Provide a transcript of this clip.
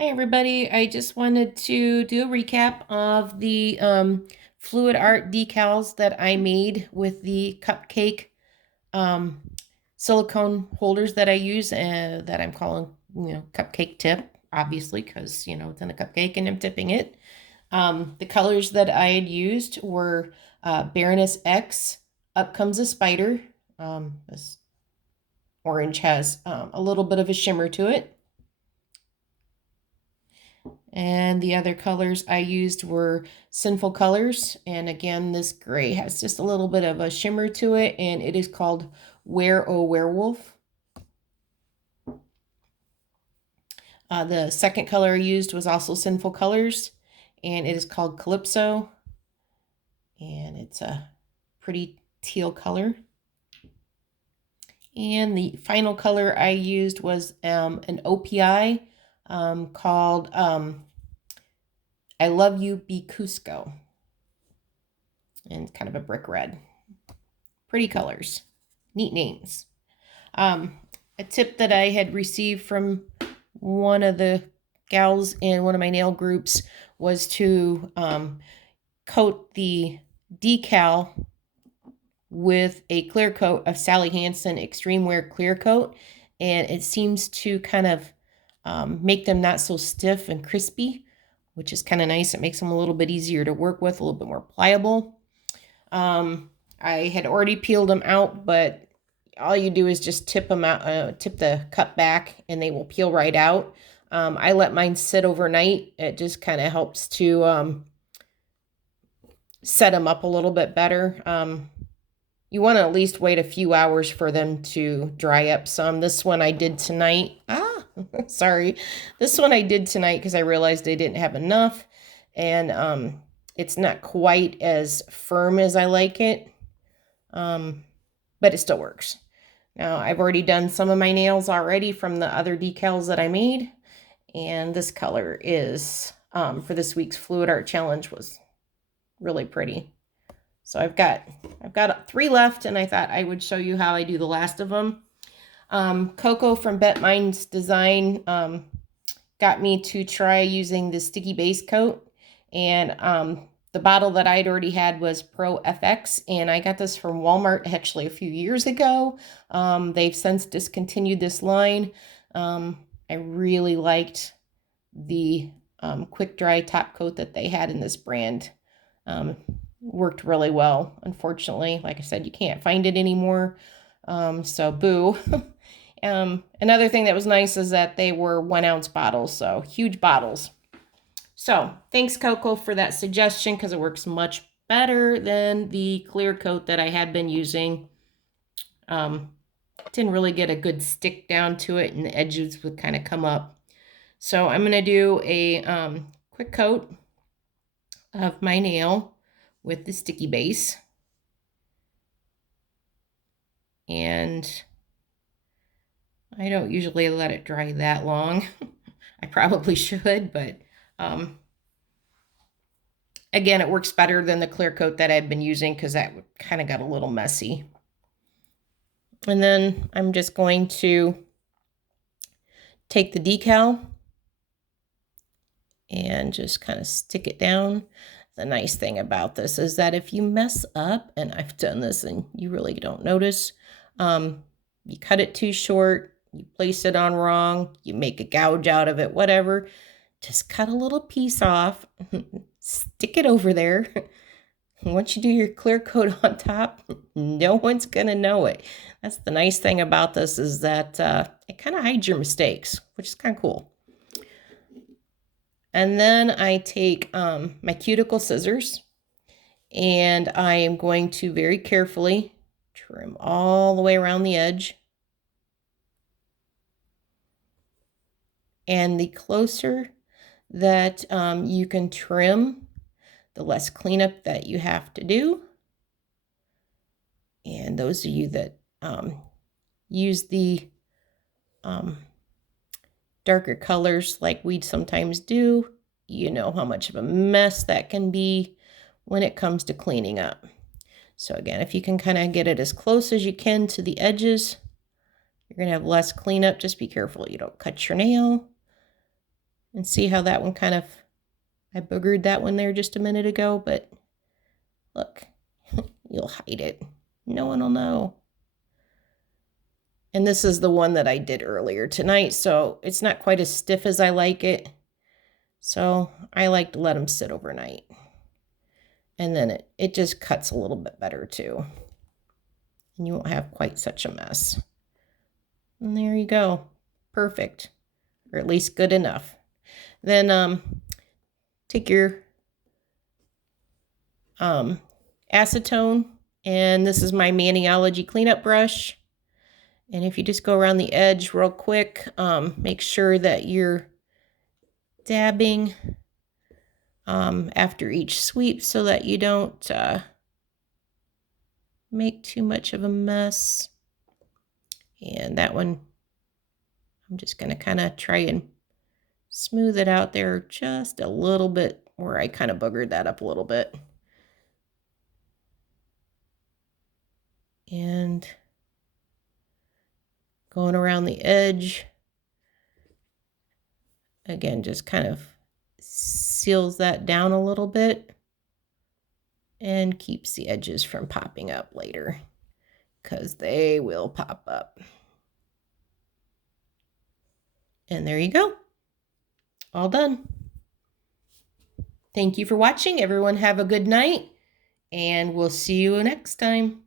Hi everybody, I just wanted to do a recap of the fluid art decals that I made with the Cupcake um, silicone holders that I use that I'm calling, Cupcake tip, obviously, because, it's in a cupcake and I'm tipping it. The colors that I had used were Baroness X, Up Comes a Spider. This orange has a little bit of a shimmer to it. And the other colors I used were Sinful Colors. And again, this gray has just a little bit of a shimmer to it, and it is called Where Oh Werewolf. The second color I used was also Sinful Colors, and it is called Calypso. And it's a pretty teal color. And the final color I used was an OPI called I Love You Be Cusco. And kind of a brick red. Pretty colors. Neat names. A tip that I had received from one of the gals in one of my nail groups was to coat the decal with a clear coat of Sally Hansen Extreme Wear Clear Coat, and it seems to kind of make them not so stiff and crispy, which is kind of nice. It makes them a little bit easier to work with, a little bit more pliable. I had already peeled them out, but all you do is just tip them out, tip the cup back, and they will peel right out. I let mine sit overnight. It just kind of helps to set them up a little bit better. You want to at least wait a few hours for them to dry up some. This one I did tonight. Sorry. This one I did tonight because I realized I didn't have enough, and it's not quite as firm as I like it. But it still works. Now, I've already done some of my nails already from the other decals that I made, and this color is, for this week's Fluid Art Challenge, was really pretty. So I've got 3 left, and I thought I would show you how I do the last of them. Coco from Bet Minds Design got me to try using the sticky base coat, and the bottle that I'd already had was Pro FX, and I got this from Walmart actually a few years ago. They've since discontinued this line. I really liked the quick dry top coat that they had in this brand. Worked really well. Unfortunately, like I said, you can't find it anymore. So boo. Another thing that was nice is that they were 1 ounce bottles, so huge bottles. So thanks, Coco, for that suggestion because it works much better than the clear coat that I had been using. Didn't really get a good stick down to it, and the edges would kind of come up. So I'm going to do a quick coat of my nail with the sticky base. And I don't usually let it dry that long. I probably should, but again, it works better than the clear coat that I've been using because that kind of got a little messy. And then I'm just going to take the decal and just kind of stick it down. The nice thing about this is that if you mess up, and I've done this and you really don't notice, you cut it too short, you place it on wrong, you make a gouge out of it, whatever, just cut a little piece off, stick it over there. Once you do your clear coat on top, no one's gonna know it. That's the nice thing about this, is that it kind of hides your mistakes, which is kind of cool. And then I take my cuticle scissors, and I am going to very carefully trim all the way around the edge. And the closer that you can trim, the less cleanup that you have to do. And those of you that use the darker colors like we sometimes do, you know how much of a mess that can be when it comes to cleaning up. So again, if you can kind of get it as close as you can to the edges, you're going to have less cleanup. Just be careful you don't cut your nail. And see how that one kind of, I boogered that one there just a minute ago, but look, you'll hide it. No one will know. And this is the one that I did earlier tonight, so it's not quite as stiff as I like it. So I like to let them sit overnight. And then it just cuts a little bit better too. And you won't have quite such a mess. And there you go. Perfect. Or at least good enough. Then take your acetone, and this is my Maniology cleanup brush. And if you just go around the edge real quick, make sure that you're dabbing after each sweep so that you don't make too much of a mess. And that one, I'm just going to kind of try and smooth it out there just a little bit where I kind of boogered that up a little bit. And going around the edge, again, just kind of seals that down a little bit and keeps the edges from popping up later, because they will pop up. And there you go. All done. Thank you for watching. Everyone have a good night, and we'll see you next time.